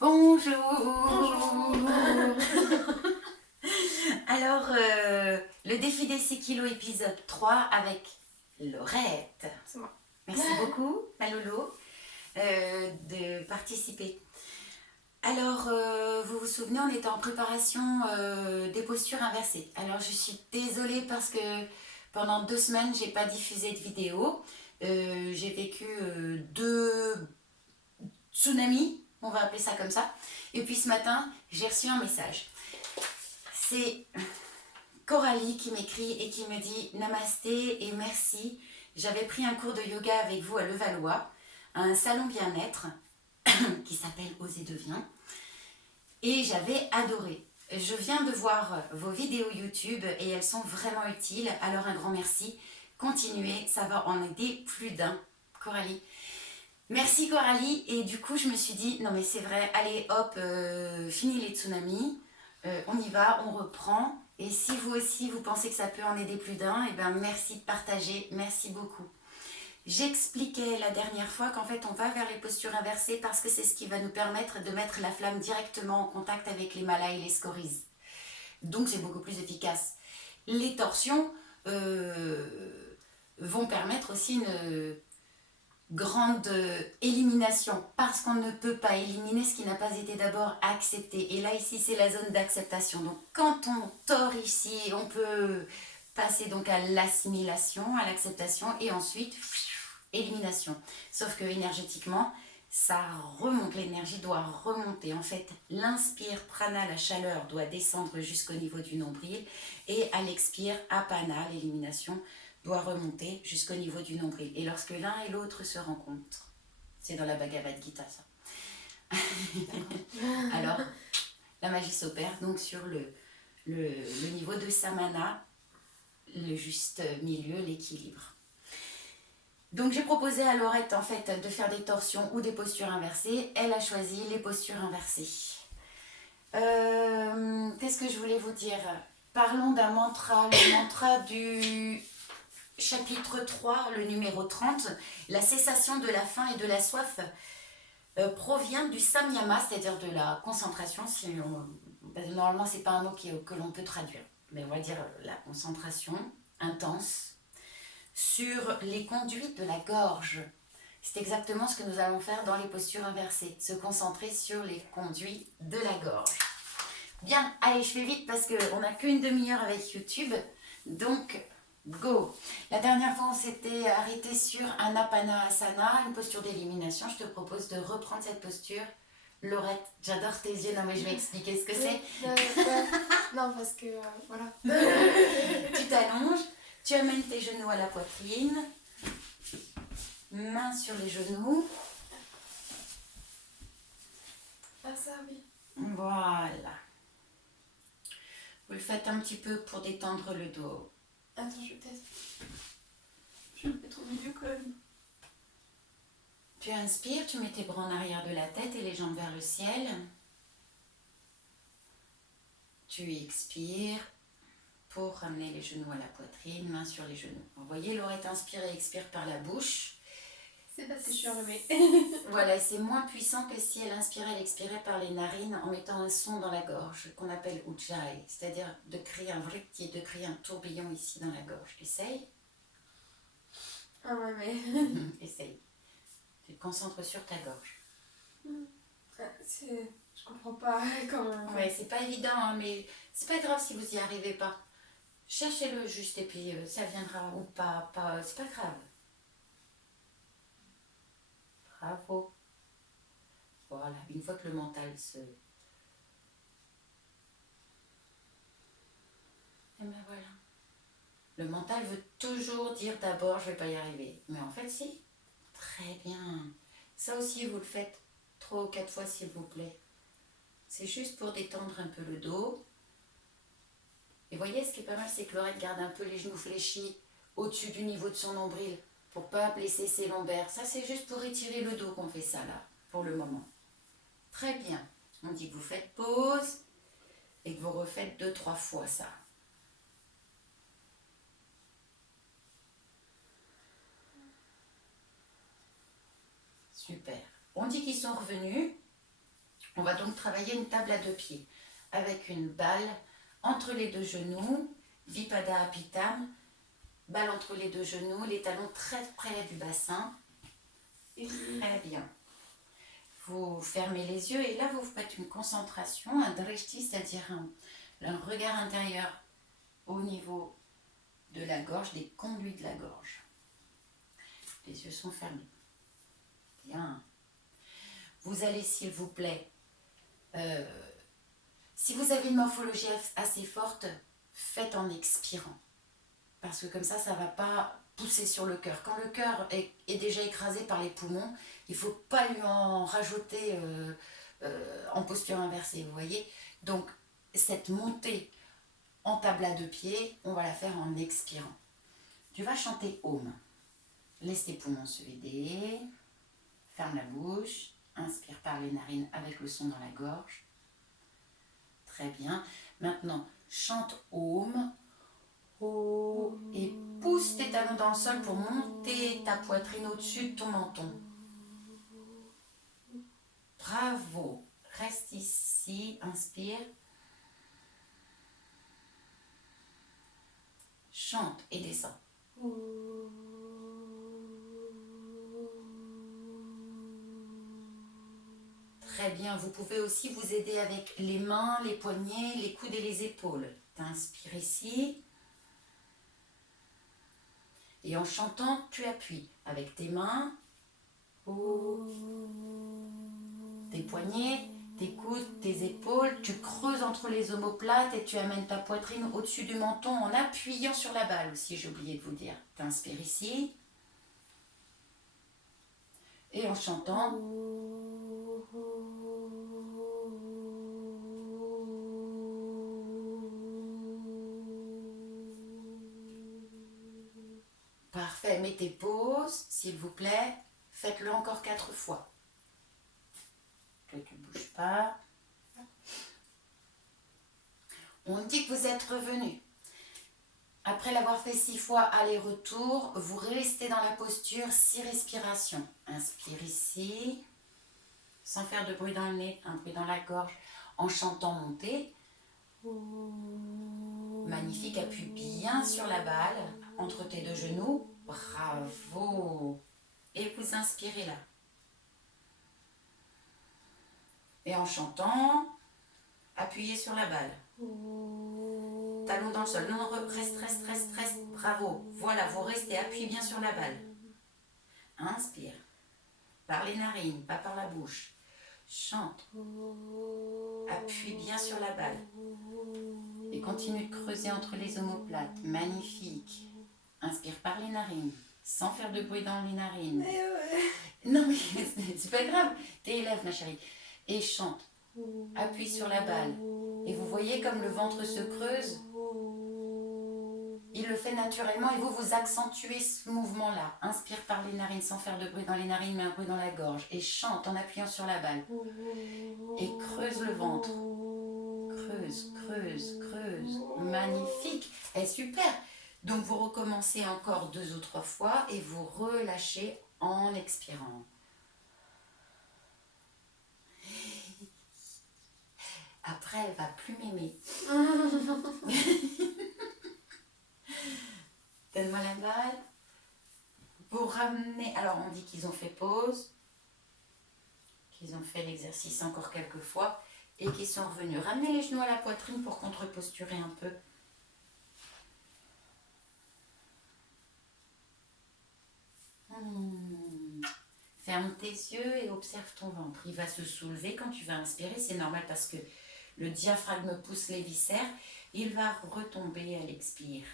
Bonjour. Alors, le défi des 6 kilos épisode 3 avec Laurette. C'est moi. Merci beaucoup, ma Lolo, de participer. Alors, vous vous souvenez, on était en préparation des postures inversées. Alors, je suis désolée parce que pendant 2 semaines, j'ai pas diffusé de vidéo. J'ai vécu 2 tsunamis, on va appeler ça comme ça. Et puis ce matin, j'ai reçu un message. C'est Coralie qui m'écrit et qui me dit « Namasté et merci, j'avais pris un cours de yoga avec vous à Levallois, à un salon bien-être qui s'appelle Oser Devient, et j'avais adoré. Je viens de voir vos vidéos YouTube et elles sont vraiment utiles, alors un grand merci. Continuez, ça va en aider plus d'un. » Coralie. Merci Coralie, et du coup je me suis dit, non mais c'est vrai, allez hop, fini les tsunamis, on y va, on reprend, et si vous aussi vous pensez que ça peut en aider plus d'un, et bien merci de partager, merci beaucoup. J'expliquais la dernière fois qu'en fait on va vers les postures inversées parce que c'est ce qui va nous permettre de mettre la flamme directement en contact avec les malas et les scories. Donc c'est beaucoup plus efficace. Les torsions vont permettre aussi une grande élimination, parce qu'on ne peut pas éliminer ce qui n'a pas été d'abord accepté. Et là, ici, c'est la zone d'acceptation. Donc, quand on tord ici, on peut passer donc à l'assimilation, à l'acceptation, et ensuite, élimination. Sauf que énergétiquement, ça remonte, l'énergie doit remonter. En fait, l'inspire, prana, la chaleur, doit descendre jusqu'au niveau du nombril, et à l'expire, apana, l'élimination, doit remonter jusqu'au niveau du nombril. Et lorsque l'un et l'autre se rencontrent, c'est dans la Bhagavad Gita ça. Alors, la magie s'opère donc sur le niveau de Samana, le juste milieu, l'équilibre. Donc j'ai proposé à Laurette en fait de faire des torsions ou des postures inversées. Elle a choisi les postures inversées. Qu'est-ce que je voulais vous dire? Parlons d'un mantra, le mantra du chapitre 3, le numéro 30, la cessation de la faim et de la soif provient du samyama, c'est-à-dire de la concentration. Normalement, ce n'est pas un mot que l'on peut traduire, mais on va dire la concentration intense sur les conduits de la gorge. C'est exactement ce que nous allons faire dans les postures inversées, se concentrer sur les conduits de la gorge. Bien, allez, je fais vite parce qu'on n'a qu'une demi-heure avec YouTube, donc go. La dernière fois, on s'était arrêté sur un apana asana, une posture d'élimination. Je te propose de reprendre cette posture. Laurette, j'adore tes yeux. Non, mais je vais expliquer ce que c'est. Non, parce que voilà. Tu t'allonges, tu amènes tes genoux à la poitrine, mains sur les genoux. Ah, ça, oui. Voilà. Vous le faites un petit peu pour détendre le dos. Attends, je vais peut-être. Je le mettre au milieu quand même. Tu inspires, tu mets tes bras en arrière de la tête et les jambes vers le ciel. Tu expires pour ramener les genoux à la poitrine, mains sur les genoux. Vous voyez, Laurette inspire et expire par la bouche. C'est parce que je suis enlevée. Voilà, et c'est moins puissant que si elle inspirait, elle expirait par les narines en mettant un son dans la gorge qu'on appelle ujjayi, c'est-à-dire de créer un vritti, de créer un tourbillon ici dans la gorge. Essaye. Ah ouais, mais... Essaye. Tu te concentres sur ta gorge. Je comprends pas comment... Ouais, c'est pas évident, hein, mais c'est pas grave si vous y arrivez pas. Cherchez-le juste et puis ça viendra ou pas, c'est pas grave. Bravo. Voilà, une fois que le mental se... Et ben voilà. Le mental veut toujours dire d'abord je vais pas y arriver. Mais en fait si. Très bien. Ça aussi vous le faites 3 ou 4 fois s'il vous plaît. C'est juste pour détendre un peu le dos. Et voyez, ce qui est pas mal, c'est que Laurette garde un peu les genoux fléchis au-dessus du niveau de son nombril pour pas blesser ses lombaires. Ça, c'est juste pour étirer le dos qu'on fait ça là, pour le moment. Très bien. On dit que vous faites pause et que vous refaites 2-3 fois ça. Super. On dit qu'ils sont revenus. On va donc travailler une table à 2 pieds avec une balle entre les 2 genoux, Vipada Apitam, balle entre les 2 genoux, les talons très près du bassin. Très bien. Vous fermez les yeux et là vous faites une concentration, un drishti, c'est-à-dire un regard intérieur au niveau de la gorge, des conduits de la gorge. Les yeux sont fermés. Bien. Vous allez, s'il vous plaît, si vous avez une morphologie assez forte, faites en expirant. Parce que comme ça ne va pas pousser sur le cœur. Quand le cœur est déjà écrasé par les poumons, il ne faut pas lui en rajouter en posture inversée, vous voyez. Donc, cette montée en table à 2 pieds, on va la faire en expirant. Tu vas chanter Om. Laisse tes poumons se vider. Ferme la bouche. Inspire par les narines avec le son dans la gorge. Très bien. Maintenant, chante Om. Et pousse tes talons dans le sol pour monter ta poitrine au-dessus de ton menton. Bravo. Reste ici. Inspire. Chante et descends. Très bien. Vous pouvez aussi vous aider avec les mains, les poignets, les coudes et les épaules. T'inspires ici. Et en chantant, tu appuies avec tes mains, tes poignets, tes coudes, tes épaules. Tu creuses entre les omoplates et tu amènes ta poitrine au-dessus du menton en appuyant sur la balle aussi, j'ai oublié de vous dire. Tu inspires ici. Et en chantant, parfait, mettez pause, s'il vous plaît. Faites-le encore 4 fois. Que tu ne bouges pas. On dit que vous êtes revenu. Après l'avoir fait 6 fois aller-retour, vous restez dans la posture 6 respirations. Inspire ici, sans faire de bruit dans le nez, un bruit dans la gorge, en chantant monter. Magnifique, appuie bien sur la balle, entre tes 2 genoux. Bravo. Et vous inspirez là. Et en chantant, appuyez sur la balle. Talon dans le sol. Non, reste. Bravo. Voilà, vous restez. Appuyez bien sur la balle. Inspire. Par les narines, pas par la bouche. Chante. Appuie bien sur la balle. Et continue de creuser entre les omoplates. Magnifique. Inspire par les narines, sans faire de bruit dans les narines. Mais ouais. Non mais c'est pas grave. T'es élève, ma chérie. Et chante. Appuie sur la balle. Et vous voyez comme le ventre se creuse. Il le fait naturellement et vous accentuez ce mouvement-là. Inspire par les narines sans faire de bruit dans les narines, mais un bruit dans la gorge. Et chante en appuyant sur la balle. Et creuse le ventre. Creuse. Magnifique. Et super. Donc vous recommencez encore 2 ou 3 fois et vous relâchez en expirant. Après, elle va plus m'aimer. Donne-moi la balle. Vous ramenez... Alors, on dit qu'ils ont fait pause, qu'ils ont fait l'exercice encore quelques fois et qu'ils sont revenus. Ramenez les genoux à la poitrine pour contre-posturer un peu. Ferme tes yeux et observe ton ventre. Il va se soulever quand tu vas inspirer. C'est normal parce que le diaphragme pousse les viscères. Il va retomber à l'expire.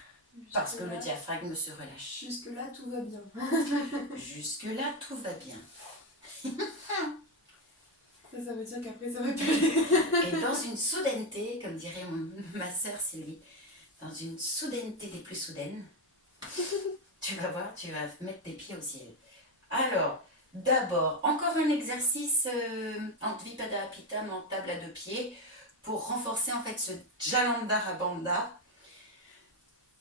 Parce que le diaphragme se relâche. Jusque-là, tout va bien. Jusque-là, tout va bien. Ça veut dire qu'après, ça va plus. Et dans une soudaineté, comme dirait ma sœur Sylvie, dans une soudaineté des plus soudaines, tu vas voir, tu vas mettre tes pieds au ciel. Alors, d'abord, encore un exercice en Dvipada Apitam en table à 2 pieds pour renforcer en fait ce Jalandhara Bandha.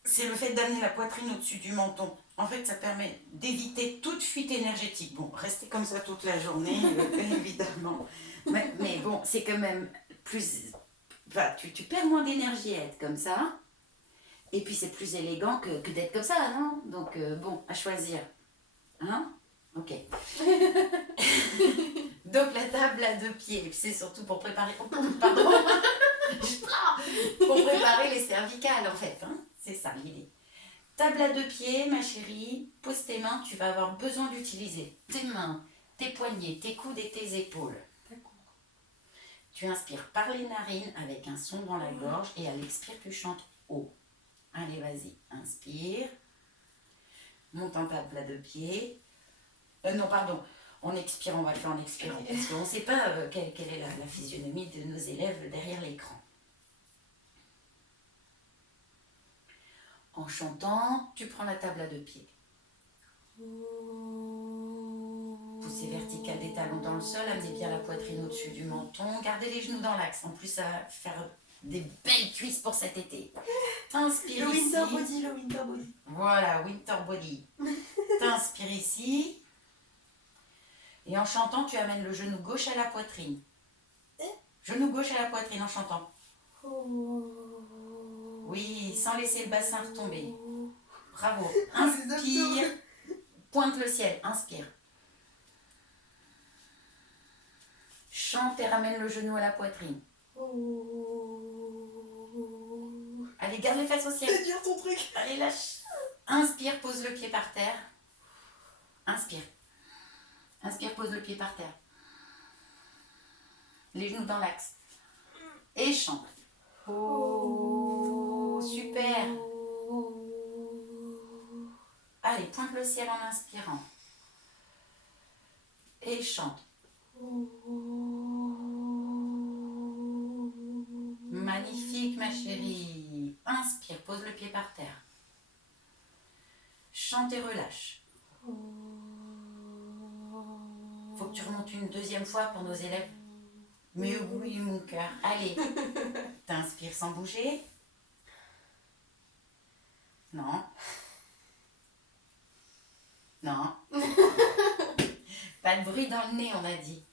C'est le fait d'amener la poitrine au-dessus du menton En fait, ça permet d'éviter toute fuite énergétique. Bon, rester comme ça toute la journée, évidemment. Mais bon, c'est quand même plus... Enfin, tu perds moins d'énergie à être comme ça. Et puis, c'est plus élégant que d'être comme ça, non? Donc, bon, à choisir. Hein? Ok. Donc, la table à 2 pieds, c'est surtout pour préparer... Oh, pardon. Pour préparer les cervicales, en fait. Hein? C'est ça, l'idée. Table à 2 pieds, ma chérie, pose tes mains, tu vas avoir besoin d'utiliser tes mains, tes poignets, tes coudes et tes épaules. D'accord. Tu inspires par les narines avec un son dans la gorge et à l'expire, tu chantes haut. Allez, vas-y, inspire. Monte en table à 2 pieds. Non, pardon, on expire, on va le faire en expirant, parce qu'on ne sait pas quelle est la physionomie de nos élèves derrière l'écran. En chantant, tu prends la table à 2 pieds. Poussée verticale des talons dans le sol, amenez bien la poitrine au-dessus du menton, gardez les genoux dans l'axe. En plus, ça va faire des belles cuisses pour cet été. T'inspires ici. Le winter body. Voilà, winter body. T'inspires ici. Et en chantant, tu amènes le genou gauche à la poitrine. Genou gauche à la poitrine en chantant. Oui, sans laisser le bassin retomber. Bravo. Inspire. Pointe le ciel. Inspire. Chante et ramène le genou à la poitrine. Allez, garde les fesses au ciel. C'est dur ton truc. Allez, lâche. Inspire, pose le pied par terre. Inspire. Inspire, pose le pied par terre. Les genoux dans l'axe. Et chante. Oh, super. Allez, pointe le ciel en inspirant. Et chante. Magnifique, ma chérie. Inspire, pose le pied par terre. Chante et relâche. Faut que tu remontes une deuxième fois pour nos élèves. Mais oui, mon cœur. Allez. T'inspires sans bouger. Non. Non. Pas de bruit dans le nez, on a dit.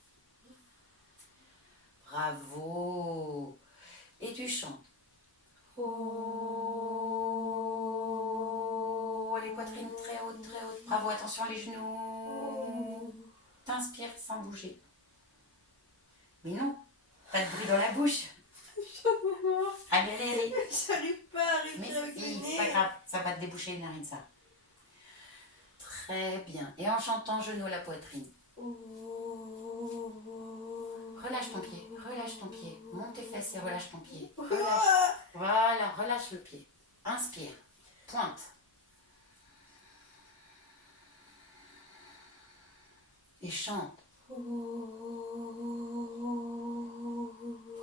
Bravo. Et tu chantes. Oh, les poitrines très hautes, très hautes. Bravo, attention les genoux. T'inspires sans bouger. Mais non, pas de bruit dans la bouche. Allez, allez, allez. J'arrive pas à Mais respirer avec le si, c'est nez. pas grave, ça va te déboucher les narines, ça. Très bien. Et en chantant, genou à la poitrine. Relâche ton pied, relâche ton pied. Monte tes fesses et relâche ton pied. Relâche. Voilà, relâche le pied. Inspire. Pointe. Et chante.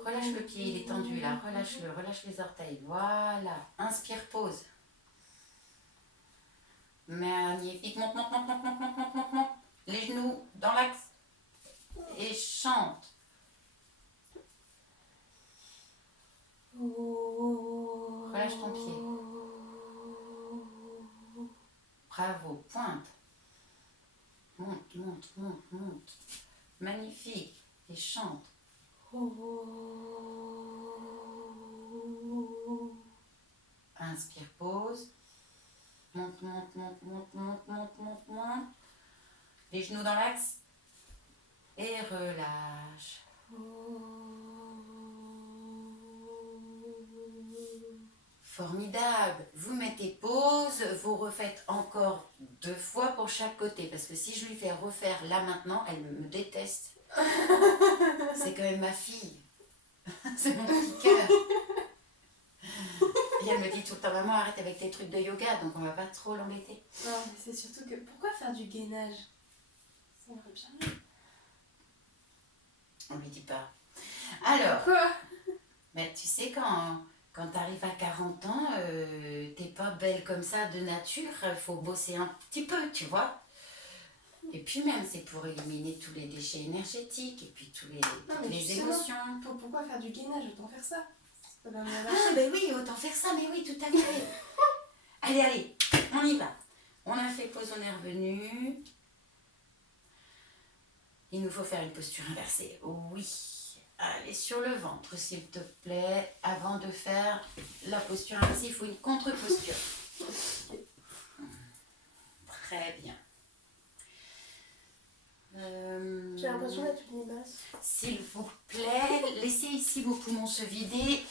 Relâche le pied, il est tendu là. Relâche-le, relâche les orteils. Voilà. Inspire, pose. Magnifique. Monte, monte, monte, monte, monte, monte, monte, monte, monte. Les genoux dans l'axe. Et chante. Relâche ton pied. Bravo. Pointe. Monte, monte, monte, monte. Magnifique. Et chante. Inspire, pose. Monte, monte, monte, monte, monte, monte, monte, monte. Les genoux dans l'axe. Et relâche. Formidable. Vous mettez pause, vous refaites encore 2 fois pour chaque côté. Parce que si je lui fais refaire là maintenant, elle me déteste. C'est quand même ma fille. C'est mon petit cœur. Et elle me dit tout le temps, maman, arrête avec tes trucs de yoga, donc on va pas trop l'embêter. Non, mais c'est surtout que pourquoi faire du gainage? Ça irait bien mieux. On lui dit pas. Alors, Quoi? mais tu sais, quand tu arrives à 40 ans, t'es pas belle comme ça de nature, il faut bosser un petit peu, tu vois. Et puis même, c'est pour éliminer tous les déchets énergétiques et puis toutes mais les justement, émotions. Pourquoi faire du gainage? Autant faire ça. Ça va bien Ah, ben oui, autant faire ça, mais oui, tout à fait. Allez, allez, on y va. On a fait pause, on est revenu. Il nous faut faire une posture inversée. Oui. Allez, sur le ventre, s'il te plaît. Avant de faire la posture inversée, il faut une contre-posture. Très bien. J'ai l'impression d'être une limace. S'il vous plaît, laissez ici vos poumons se vider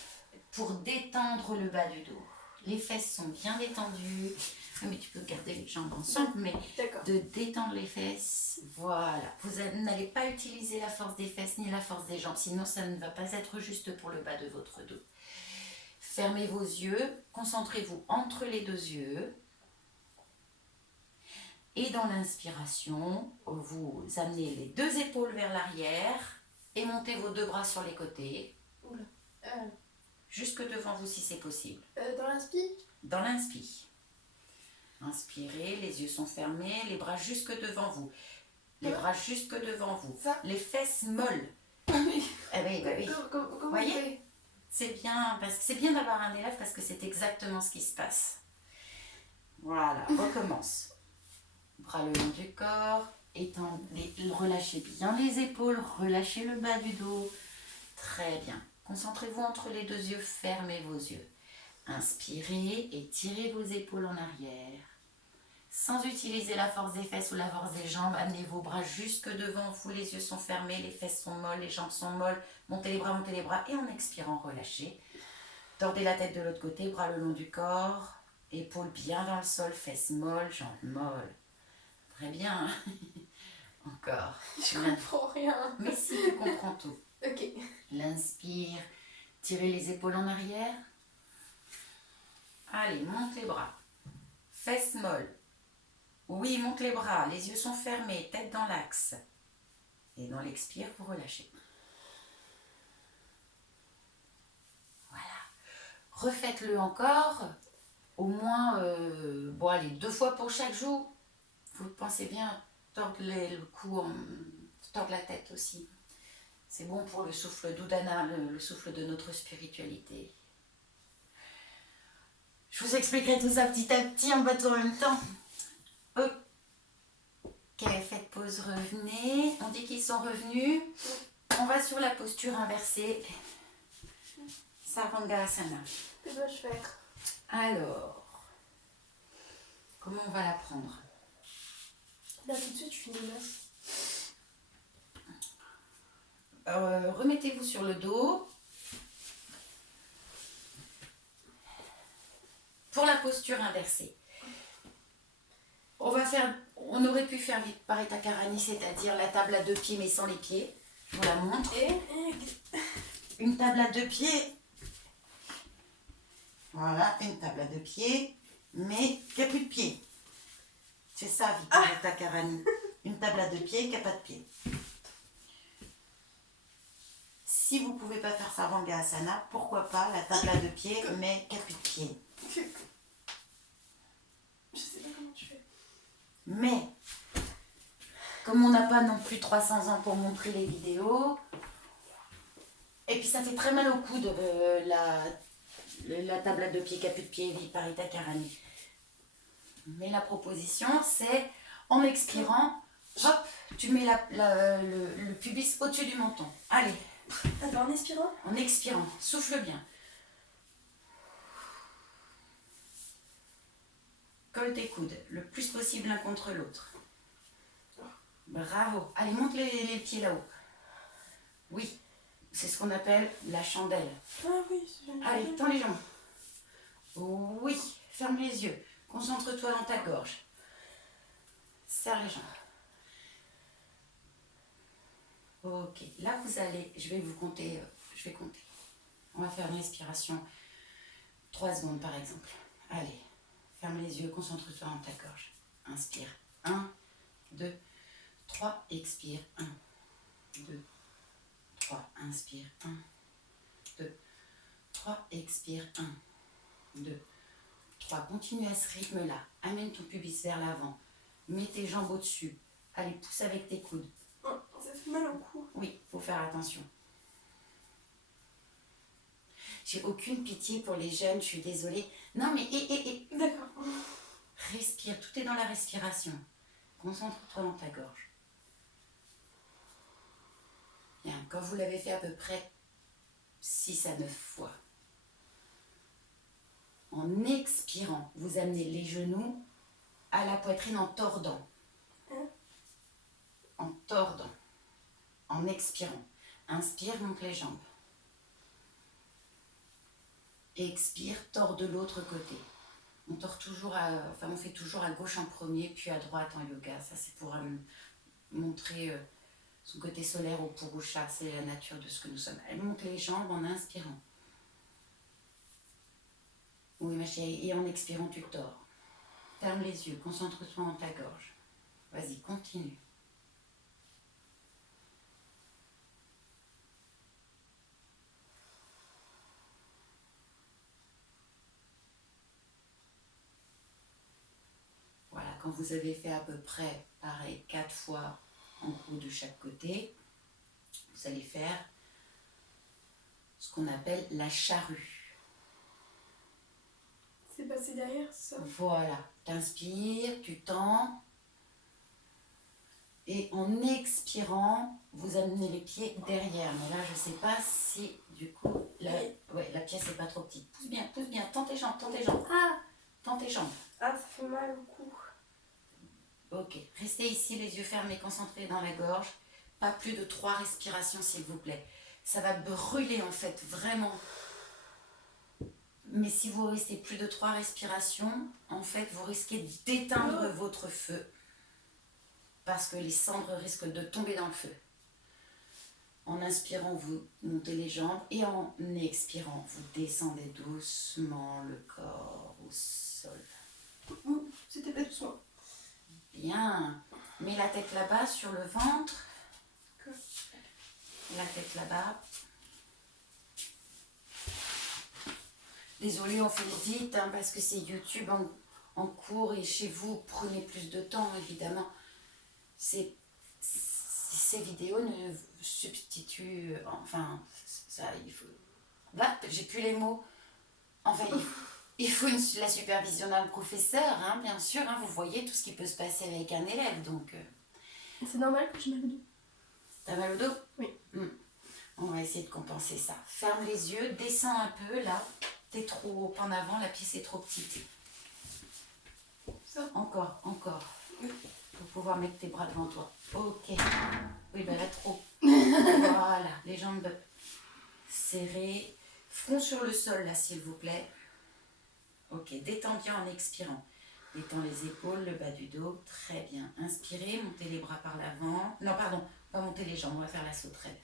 pour détendre le bas du dos. Les fesses sont bien détendues. Mais tu peux garder les jambes ensemble, mais de détendre les fesses. Voilà. Vous n'allez pas utiliser la force des fesses ni la force des jambes, sinon ça ne va pas être juste pour le bas de votre dos. Fermez vos yeux, concentrez-vous entre les deux yeux. Et dans l'inspiration, vous amenez les deux épaules vers l'arrière et montez vos deux bras sur les côtés. Oula. Jusque devant vous si c'est possible. Dans l'inspi? Dans l'inspi. Inspirez, les yeux sont fermés, les bras jusque devant vous. Les bras jusque devant vous. Ça. Les fesses molles. Oui. Eh oui, bah oui. Comment Voyez? C'est bien, parce que c'est bien d'avoir un élève parce que c'est exactement ce qui se passe. Voilà, recommence. Bras le long du corps, relâchez bien les épaules, relâchez le bas du dos. Très bien. Concentrez-vous entre les deux yeux, fermez vos yeux. Inspirez et tirez vos épaules en arrière. Sans utiliser la force des fesses ou la force des jambes, amenez vos bras jusque devant vous, les yeux sont fermés, les fesses sont molles, les jambes sont molles. Montez les bras et en expirant, relâchez. Tordez la tête de l'autre côté, bras le long du corps, épaules bien dans le sol, fesses molles, jambes molles. Très bien. Encore. Je comprends rien. Mais si, tu comprends tout. Ok. L'inspire, tirez les épaules en arrière. Allez, monte les bras. Fesses molles. Oui, monte les bras, les yeux sont fermés, tête dans l'axe. Et dans l'expire, vous relâchez. Voilà. Refaites-le encore, au moins, allez, 2 fois pour chaque jour. Vous pensez bien tordre le cou, tordre la tête aussi. C'est bon pour le souffle d'Udana, le souffle de notre spiritualité. Je vous expliquerai tout ça petit à petit en bateau en même temps. Ok, faites pause, revenez. On dit qu'ils sont revenus. On va sur la posture inversée. Sarvangasana. Que dois-je faire? Alors, comment on va la prendre? Là tout de suite, je suis une limace. Remettez-vous sur le dos. Pour la posture inversée, on aurait pu faire Viparita Karani, c'est-à-dire la table à 2 pieds mais sans les pieds. Je vous la montre. Une table à 2 pieds. Voilà, une table à 2 pieds, mais qui n'a plus de pieds. C'est ça, Viparita Karani. Une table à 2 pieds qui n'a pas de pieds. Si vous ne pouvez pas faire Sarvangasana, pourquoi pas la table à 2 pieds, mais qui n'a plus de pieds. Je sais pas comment tu fais. Mais, comme on n'a pas non plus 300 ans pour montrer les vidéos, et puis ça fait très mal au coude, la table à 2 pieds, qui n'a plus de pieds, Viparita Karani. Mais la proposition, c'est, en expirant, hop, tu mets le pubis au-dessus du menton. Allez. Attends, en expirant? En expirant, souffle bien. Colle tes coudes, le plus possible l'un contre l'autre. Bravo. Allez, monte les pieds là-haut. Oui, c'est ce qu'on appelle la chandelle. Ah oui, c'est Allez, tends les jambes. Oui, ferme les yeux. Concentre-toi dans ta gorge. Serre les jambes. Ok, là vous allez, je vais compter. On va faire une respiration 3 secondes par exemple. Allez, ferme les yeux, concentre-toi dans ta gorge. Inspire. 1, 2, 3, expire. 1, 2, 3, inspire. 1, 2, 3, expire. 1, 2, 3. Continue à ce rythme-là. Amène ton pubis vers l'avant. Mets tes jambes au-dessus. Allez, pousse avec tes coudes. Oh, ça fait mal au cou. Oui, il faut faire attention. J'ai aucune pitié pour les jeunes, je suis désolée. Non mais, D'accord. Respire, tout est dans la respiration. Concentre-toi dans ta gorge. Bien, quand vous l'avez fait à peu près 6 à 9 fois, en expirant, vous amenez les genoux à la poitrine en tordant. En tordant. En expirant. Inspire, monte les jambes. Expire, tord de l'autre côté. On tord toujours on fait toujours à gauche en premier, puis à droite en yoga. Ça, c'est pour montrer son côté solaire au Purusha. C'est la nature de ce que nous sommes. Elle monte les jambes en inspirant. Oui, ma chérie. Et en expirant, tu tords. Ferme les yeux. Concentre-toi dans ta gorge. Vas-y, continue. Voilà, quand vous avez fait à peu près, pareil, 4 fois en gros de chaque côté, vous allez faire ce qu'on appelle la charrue. C'est passé derrière ça. Voilà, t'inspires, tu tends. Et en expirant, vous amenez les pieds derrière. Mais là, je ne sais pas si, du coup, la pièce n'est pas trop petite. Pousse bien, tends tes jambes, tends tes jambes. Ah, Tends tes jambes. ça fait mal au cou. Ok, restez ici, les yeux fermés, concentrés dans la gorge. Pas plus de 3 respirations, s'il vous plaît. Ça va brûler, en fait, vraiment. Mais si vous restez plus de 3 respirations, en fait, vous risquez d'éteindre votre feu. Parce que les cendres risquent de tomber dans le feu. En inspirant, vous montez les jambes. Et en expirant, vous descendez doucement le corps au sol. C'était pas doucement. Bien. Mets la tête là-bas sur le ventre. La tête là-bas. Désolée, on fait vite parce que c'est YouTube en cours et chez vous, prenez plus de temps évidemment. Ces vidéos ne substituent, ça il faut. Là, j'ai plus les mots. Enfin, il faut la supervision d'un professeur, bien sûr. Vous voyez tout ce qui peut se passer avec un élève, donc. C'est normal que je mal au dos. T'as mal au dos? Oui. On va essayer de compenser ça. Ferme les yeux, descends un peu là. T'es trop en avant, la pièce est trop petite. Ça. Encore. Oui. Pour pouvoir mettre tes bras devant toi. Ok. Oui, là trop. Voilà, les jambes serrées. Front sur le sol là, s'il vous plaît. Ok, détends bien en expirant. Détends les épaules, le bas du dos. Très bien. Inspirez, montez les bras par l'avant. Non, pardon, pas monter les jambes, on va faire la sauterelle.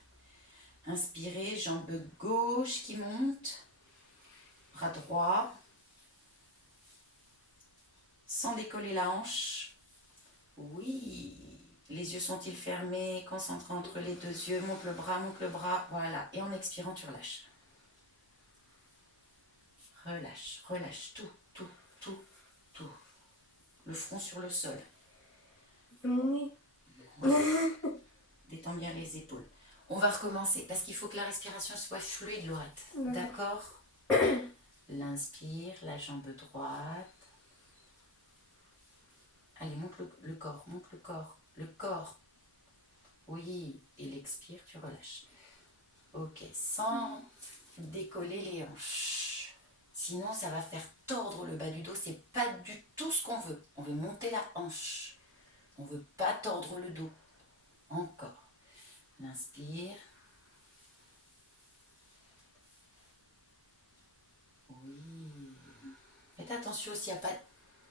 Inspirez, jambe gauche qui monte. Bras droit. Sans décoller la hanche. Oui. Les yeux sont-ils fermés? Concentré entre les 2 yeux. Monte le bras. Voilà. Et en expirant, tu relâches. Relâche. Tout. Le front sur le sol. Mon nez. Détends bien les épaules. On va recommencer parce qu'il faut que la respiration soit fluide, Laurette. Ouais. D'accord? L'inspire, la jambe droite. Allez, monte le corps. Le corps. Oui, et l'expire, tu relâches. Ok, sans décoller les hanches. Sinon, ça va faire tordre le bas du dos. C'est pas du tout ce qu'on veut. On veut monter la hanche. On veut pas tordre le dos. Encore. L'inspire. Oui. Faites attention aussi à pas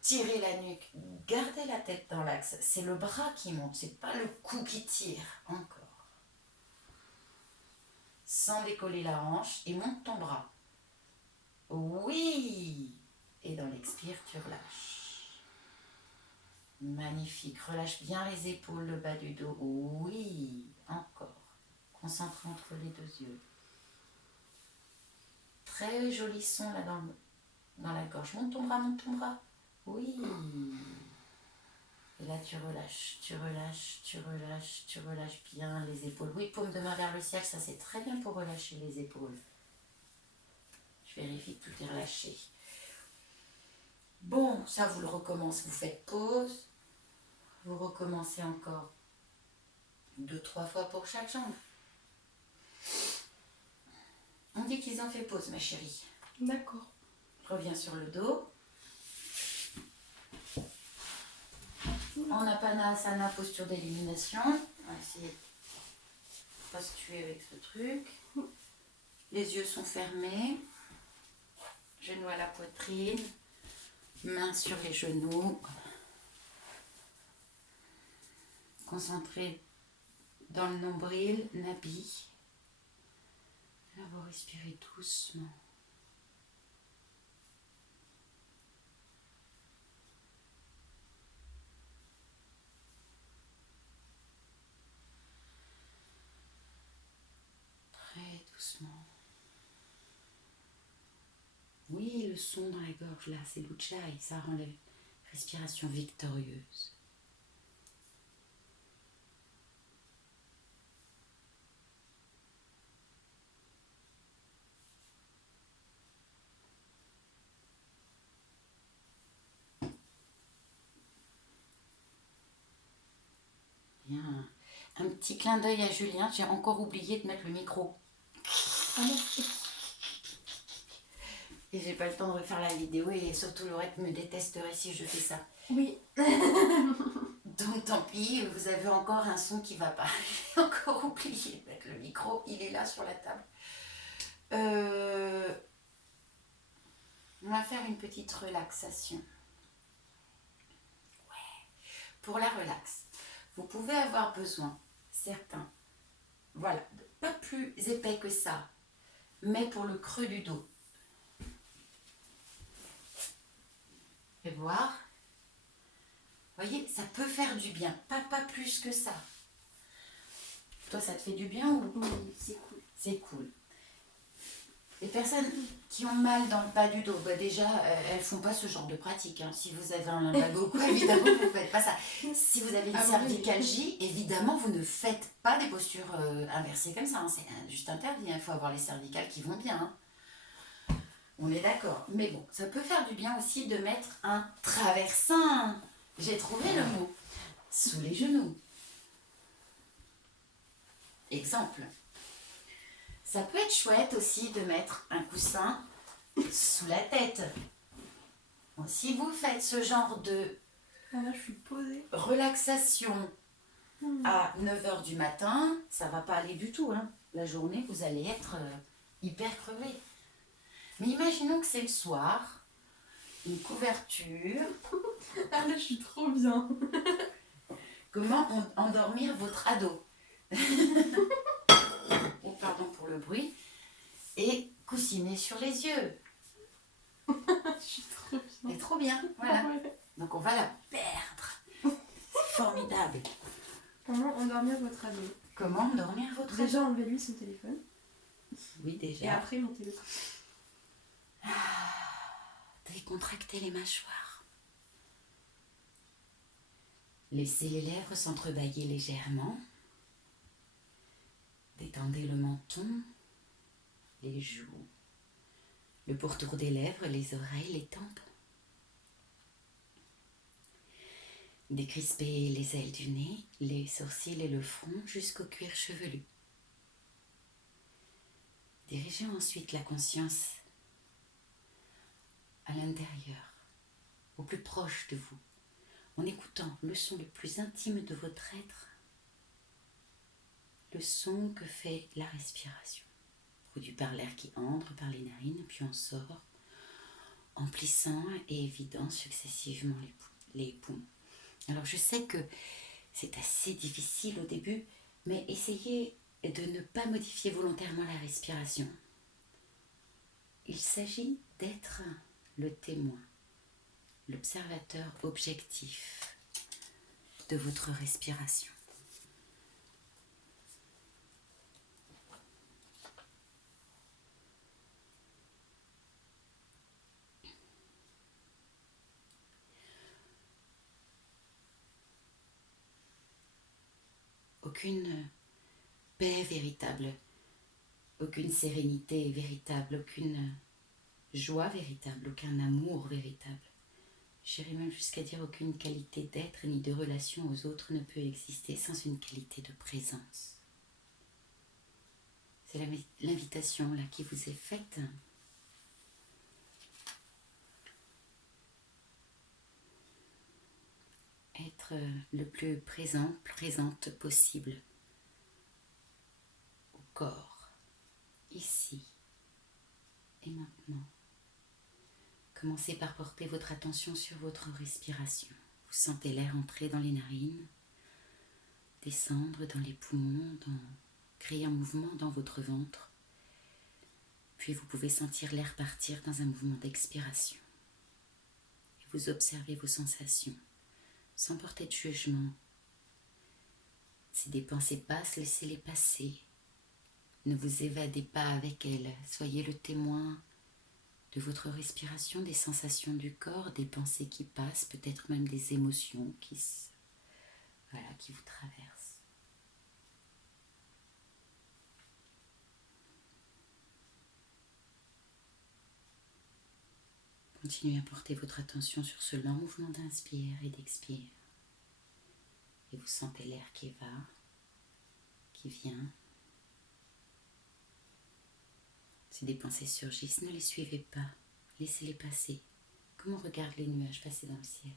tirer la nuque. Gardez la tête dans l'axe. C'est le bras qui monte, c'est pas le cou qui tire. Encore. Sans décoller la hanche et monte ton bras. Oui. Et dans l'expire, tu relâches. Magnifique. Relâche bien les épaules, le bas du dos. Oui. Encore. Concentre entre les 2 yeux. Très joli son là dans la gorge. Monte ton bras. Oui. Et là, tu relâches bien les épaules. Oui, paume de main vers le ciel, ça c'est très bien pour relâcher les épaules. Je vérifie que tout est relâché. Bon, ça vous le recommencez, vous faites pause, vous recommencez encore 2-3 fois pour chaque jambe. On dit qu'ils ont fait pause, ma chérie. D'accord. Reviens sur le dos. Anapanasana, posture d'élimination. On va essayer de pas se tuer avec ce truc. Les yeux sont fermés. Genoux à la poitrine. Mains sur les genoux. Concentrez dans le nombril, Nabi. Là, vous respirez doucement. Très doucement. Oui, le son dans la gorge, là, c'est l'Ujjayi, ça rend la respiration victorieuse. Bien. Un petit clin d'œil à Julien, j'ai encore oublié de mettre le micro. Ah non. Et j'ai pas le temps de refaire la vidéo et surtout Laurette me détesterait si je fais ça. Oui. Donc tant pis, vous avez encore un son qui va pas. J'ai encore oublié de mettre le micro, il est là sur la table. On va faire une petite relaxation. Ouais. Pour la relax, vous pouvez avoir besoin, certains, voilà, pas plus épais que ça, mais pour le creux du dos. Et voir. Voyez, ça peut faire du bien, pas plus que ça. Toi, ça te fait du bien ou? Oui, c'est cool. C'est cool. Les personnes qui ont mal dans le bas du dos, bah déjà, elles font pas ce genre de pratique. Hein. Si vous avez un lumbago, quoi, évidemment, vous ne faites pas ça. Si vous avez une cervicalgie, évidemment, vous ne faites pas des postures inversées comme ça. Hein. C'est juste interdit. Il faut avoir les cervicales qui vont bien. Hein. On est d'accord. Mais bon, ça peut faire du bien aussi de mettre un traversin. J'ai trouvé le mot. Sous les genoux. Exemple. Ça peut être chouette aussi de mettre un coussin sous la tête. Bon, si vous faites ce genre de Ah là, je suis posée. relaxation à 9h du matin, ça va pas aller du tout. Hein. La journée, vous allez être hyper crevé. Mais imaginons que c'est le soir, une couverture. Ah là, je suis trop bien. Comment endormir votre ado? Oh, pardon pour le bruit. Et coussiner sur les yeux. Je suis trop bien. C'est trop bien, voilà. Ouais. Donc on va la perdre. C'est formidable. Comment endormir votre ado? Comment endormir votre Déjà, enlevez-lui son téléphone. Oui, déjà. Et après, montez le coup. Décontractez les mâchoires. Laissez les lèvres s'entrebâiller légèrement. Détendez le menton, les joues, le pourtour des lèvres, les oreilles, les tempes. Décrispez les ailes du nez, les sourcils et le front jusqu'au cuir chevelu. Dirigez ensuite la conscience à l'intérieur, au plus proche de vous, en écoutant le son le plus intime de votre être, le son que fait la respiration, produit par l'air qui entre par les narines puis en sort, emplissant et vidant successivement les poumons. Alors je sais que c'est assez difficile au début, mais essayez de ne pas modifier volontairement la respiration. Il s'agit d'être le témoin, l'observateur objectif de votre respiration. Aucune paix véritable, aucune sérénité véritable, aucune joie véritable, aucun amour véritable J'irais même jusqu'à dire aucune qualité d'être ni de relation aux autres ne peut exister sans une qualité de présence. C'est l'invitation là qui vous est faite. Être le plus présente possible au corps, ici et maintenant. Commencez par porter votre attention sur votre respiration. Vous sentez l'air entrer dans les narines, descendre dans les poumons, créer un mouvement dans votre ventre. Puis vous pouvez sentir l'air partir dans un mouvement d'expiration. Et vous observez vos sensations, sans porter de jugement. Si des pensées passent, laissez-les passer. Ne vous évadez pas avec elles. Soyez le témoin de votre respiration, des sensations du corps, des pensées qui passent, peut-être même des émotions qui vous traversent. Continuez à porter votre attention sur ce lent mouvement d'inspire et d'expire. Et vous sentez l'air qui va, qui vient. Si des pensées surgissent, ne les suivez pas. Laissez-les passer, comme on regarde les nuages passer dans le ciel.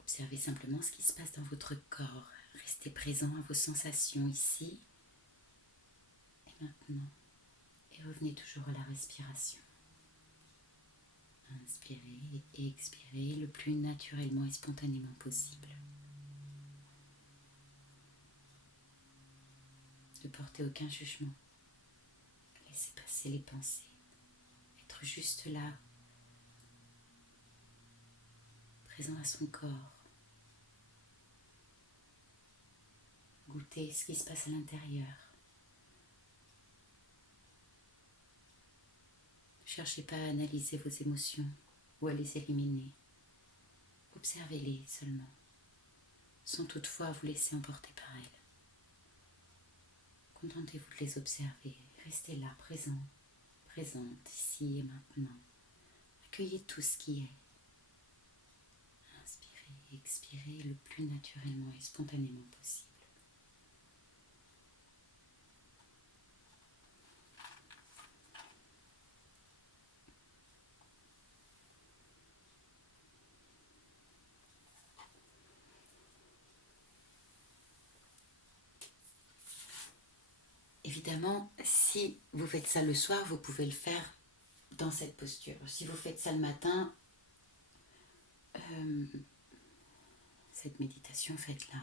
Observez simplement ce qui se passe dans votre corps. Restez présent à vos sensations ici et maintenant. Et revenez toujours à la respiration. Inspirez et expirez le plus naturellement et spontanément possible. Ne portez aucun jugement. Laissez passer les pensées. Être juste là, présent à son corps. Goûtez ce qui se passe à l'intérieur. Ne cherchez pas à analyser vos émotions ou à les éliminer. Observez-les seulement, sans toutefois vous laisser emporter par elles. Contentez-vous de les observer. Restez là, présente, ici et maintenant. Accueillez tout ce qui est. Inspirez et expirez le plus naturellement et spontanément possible. Évidemment, si vous faites ça le soir, vous pouvez le faire dans cette posture. Si vous faites ça le matin, cette méditation, faites-la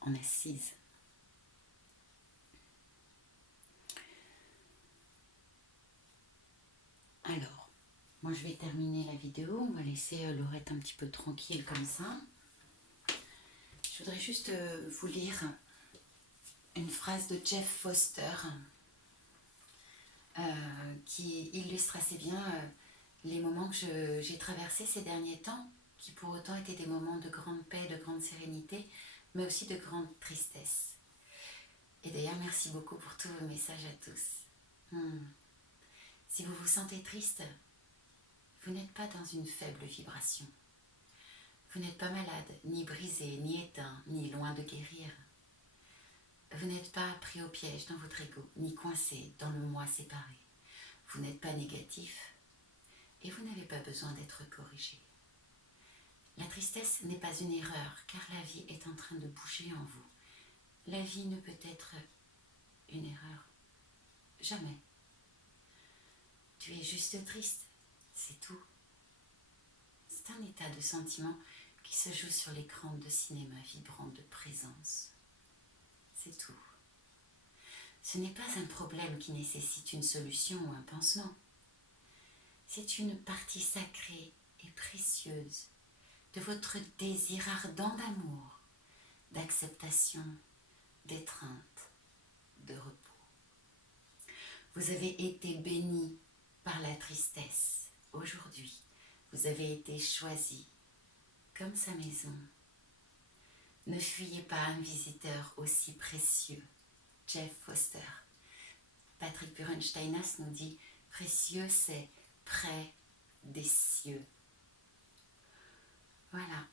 en assise. Alors, moi je vais terminer la vidéo, on va laisser Laurette un petit peu tranquille comme ça. Je voudrais juste vous lire une phrase de Jeff Foster qui illustre assez bien les moments que j'ai traversés ces derniers temps, qui pour autant étaient des moments de grande paix, de grande sérénité, mais aussi de grande tristesse. Et d'ailleurs, merci beaucoup pour tous vos messages à tous. Si vous vous sentez triste, vous n'êtes pas dans une faible vibration. Vous n'êtes pas malade, ni brisé, ni éteint, ni loin de guérir. Vous n'êtes pas pris au piège dans votre ego, ni coincé dans le moi séparé. Vous n'êtes pas négatif et vous n'avez pas besoin d'être corrigé. La tristesse n'est pas une erreur, car la vie est en train de bouger en vous. La vie ne peut être une erreur. Jamais. Tu es juste triste, c'est tout. C'est un état de sentiment qui se joue sur l'écran de cinéma vibrant de présence. C'est tout. Ce n'est pas un problème qui nécessite une solution ou un pansement. C'est une partie sacrée et précieuse de votre désir ardent d'amour, d'acceptation, d'étreinte, de repos. Vous avez été béni par la tristesse. Aujourd'hui, vous avez été choisi comme sa maison. Ne fuyez pas un visiteur aussi précieux. Jeff Foster. Patrick Burensteinas nous dit « Précieux, c'est près des cieux ». Voilà.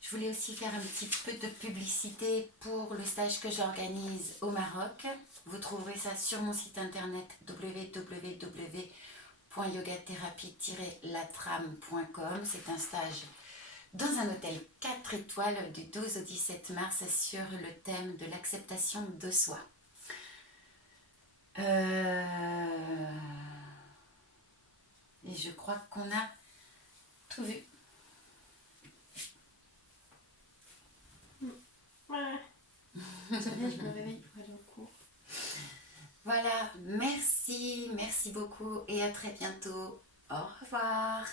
Je voulais aussi faire un petit peu de publicité pour le stage que j'organise au Maroc. Vous trouverez ça sur mon site internet www.yogathérapie-latram.com. C'est un stage dans un hôtel 4 étoiles du 12 au 17 mars sur le thème de l'acceptation de soi. Et je crois qu'on a tout vu. Ouais. Ça vient, je me réveille pour aller au cours. Voilà, merci beaucoup et à très bientôt. Au revoir.